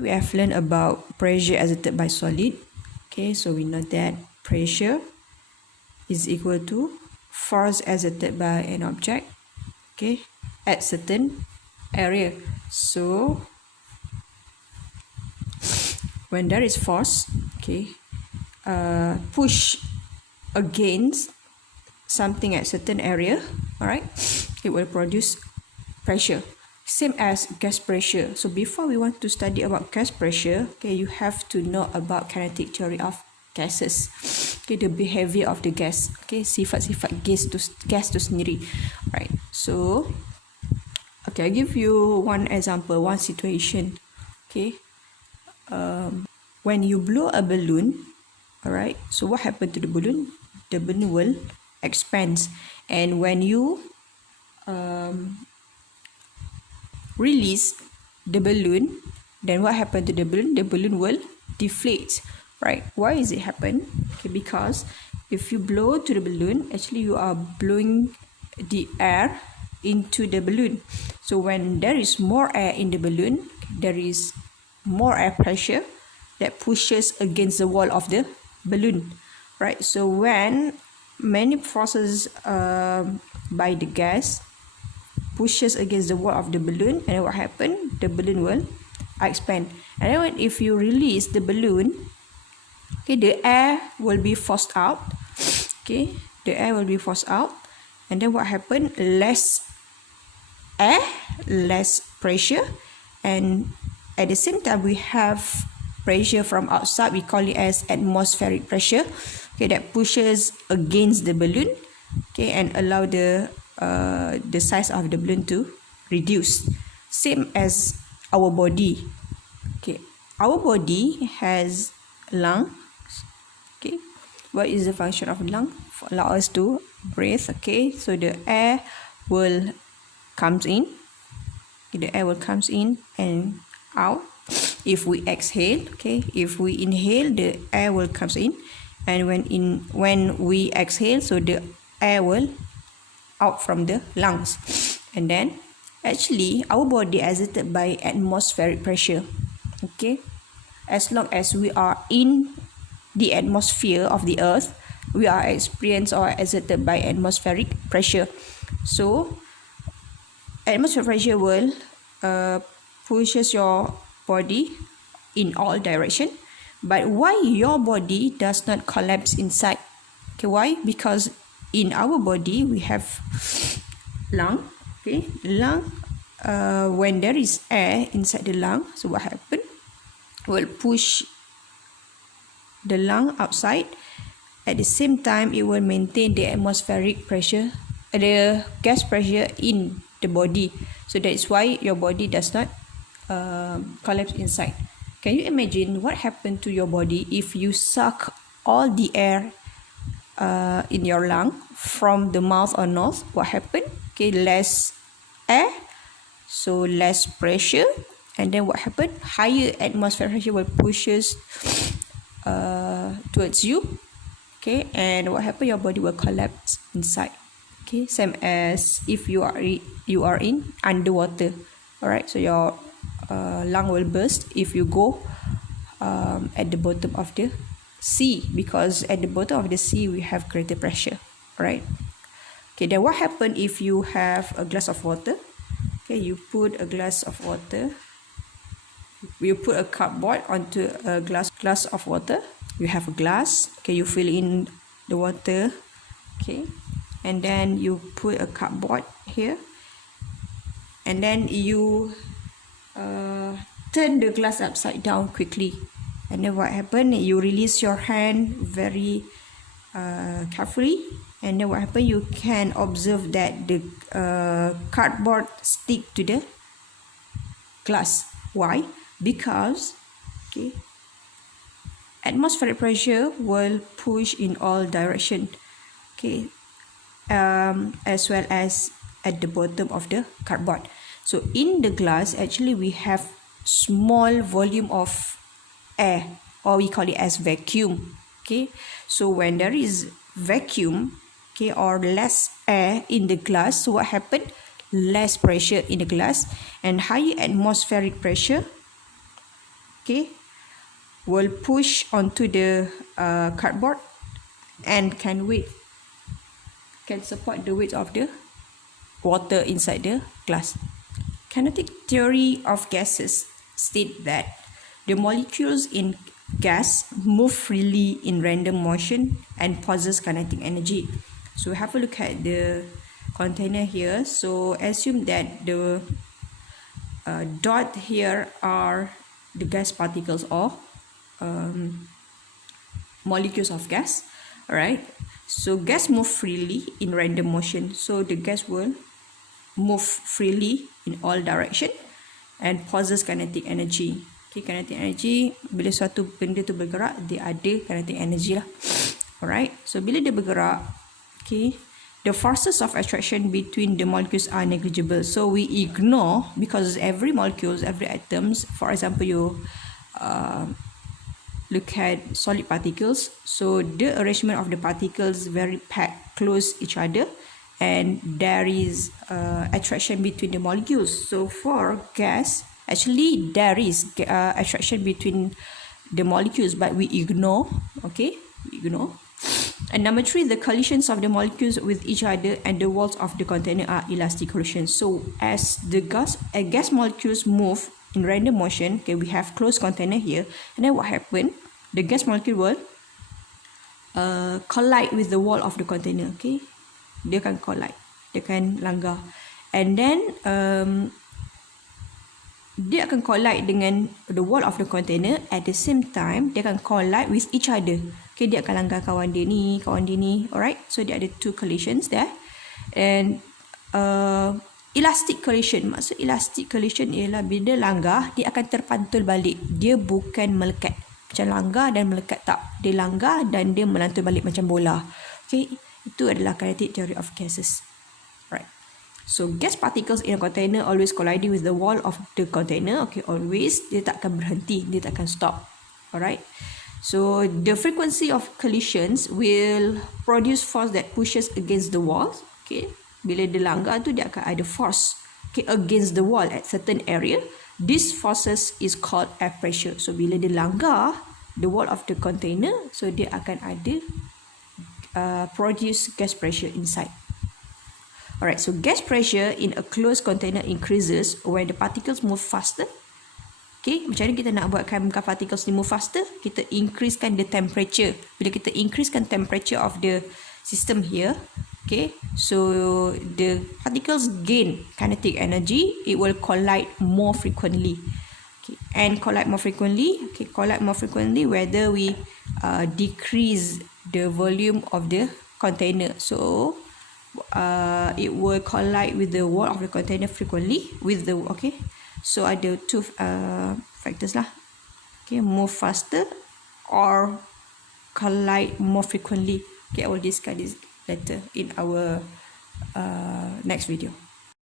We have learned about pressure exerted by solid. Okay, so we know that pressure is equal to force exerted by an object, okay, at certain area. So when there is force, okay, push against something at certain area, all right, it will produce pressure. Same as gas pressure. So before we want to study about gas pressure, okay, you have to know about kinetic theory of gases. Okay, the behavior of the gas. Okay, sifat-sifat gas tu sendiri. Right. So, okay, I give you one example, one situation. Okay. When you blow a balloon, alright, so what happened to the balloon? The balloon will expand, and when you release the balloon, then what happened to the balloon? The balloon will deflate, right? Why is it happen? Okay, because if you blow to the balloon, actually you are blowing the air into the balloon. So when there is more air in the balloon, there is more air pressure that pushes against the wall of the balloon, right? So when many forces by the gas pushes against the wall of the balloon, and then what happen? The balloon will expand. And then if you release the balloon, okay, the air will be forced out. Okay, the air will be forced out, and then what happen? Less air, less pressure, and at the same time we have pressure from outside. We call it as atmospheric pressure. Okay, that pushes against the balloon. Okay, and allow the size of the balloon to reduce. Same as our body. Okay, our body has lung. Okay, what is the function of lung? Allow us to breathe. Okay, so the air will comes in. Okay, the air will comes in and out. If we exhale, okay, if we inhale, the air will comes in, and when we exhale, so the air will out from the lungs. And then actually our body exerted by atmospheric pressure. Okay, as long as we are in the atmosphere of the earth, we are experienced or exerted by atmospheric pressure. So atmospheric pressure will pushes your body in all direction. But why your body does not collapse inside? Okay, why? Because in our body we have lung. Okay, lung, when there is air inside the lung, so what happen? Will push the lung outside. At the same time, it will maintain the atmospheric pressure, the gas pressure in the body. So that is why your body does not collapse inside. Can you imagine what happened to your body if you suck all the air in your lung from the mouth or nose? What happened? Okay, less air, so less pressure, and then what happened? Higher atmospheric pressure will pushes towards you. Okay, and what happened? Your body will collapse inside. Okay, same as if you are in underwater. All right, so your lung will burst if you go at the bottom of the sea, because at the bottom of the sea we have greater pressure, right? Okay, then what happen if you have a glass of water? Okay, you put a glass of water, you put a cardboard onto a glass of water. You have a glass, okay, you fill in the water, okay, and then you put a cardboard here, and then you turn the glass upside down quickly. And then what happened? You release your hand very carefully, and then what happened? You can observe that the cardboard stick to the glass. Why? Because okay, atmospheric pressure will push in all direction. Okay, as well as at the bottom of the cardboard. So in the glass, actually we have small volume of air, or we call it as vacuum. Okay, so when there is vacuum, okay, or less air in the glass, so what happened? Less pressure in the glass, and higher atmospheric pressure okay, will push onto the cardboard and can support the weight of the water inside the glass. Kinetic theory of gases state that the molecules in gas move freely in random motion and possess kinetic energy. So have a look at the container here. So assume that the dot here are the gas particles or molecules of gas. Alright, so gas move freely in random motion. So the gas will move freely in all direction and possess kinetic energy. Okay, kinetic energy, bila suatu benda tu bergerak, dia ada kinetic energy lah. Alright, so bila dia bergerak, okay, the forces of attraction between the molecules are negligible. So we ignore, because every molecules, every atoms, for example, you look at solid particles. So the arrangement of the particles very packed, close each other, and there is attraction between the molecules. So for gas, actually there is attraction between the molecules, but we ignore. Okay, we ignore. And number 3, the collisions of the molecules with each other and the walls of the container are elastic collisions. So as the gas molecules move in random motion, okay, we have closed container here, and then what happened? The gas molecule will collide with the wall of the container. Okay, dia akan collide, dia akan langgar, and then dia akan collide dengan the wall of the container. At the same time, dia akan collide with each other. Okay, dia akan langgar kawan dia ni. Alright, so dia ada 2 collisions there. And elastic collision, maksud elastic collision ialah bila dia langgar, dia akan terpantul balik. Dia bukan melekat macam langgar dan melekat, tak. Dia langgar dan dia melantul balik macam bola. Okay, itu adalah kinetic theory of gases. Right. So gas particles in a container always colliding with the wall of the container. Okay, always. Dia tak akan berhenti, dia tak akan stop. Alright. So the frequency of collisions will produce force that pushes against the walls. Okay, bila dia langgar tu, dia akan ada force, okay, against the wall at certain area. This forces is called air pressure. So bila dia langgar the wall of the container, so dia akan ada produce gas pressure inside. Alright, so gas pressure in a closed container increases when the particles move faster. Okay, macam mana kita nak buatkan particles ni move faster? Kita increasekan the temperature. Bila kita increasekan temperature of the system here, okay, so the particles gain kinetic energy. It will collide more frequently. Okay, and collide more frequently. Okay, collide more frequently whether we decrease the volume of the container. So it will collide with the wall of the container frequently with the, okay, so ada 2 factors lah. Okay, move faster or collide more frequently. Okay, I will discuss this later in our next video.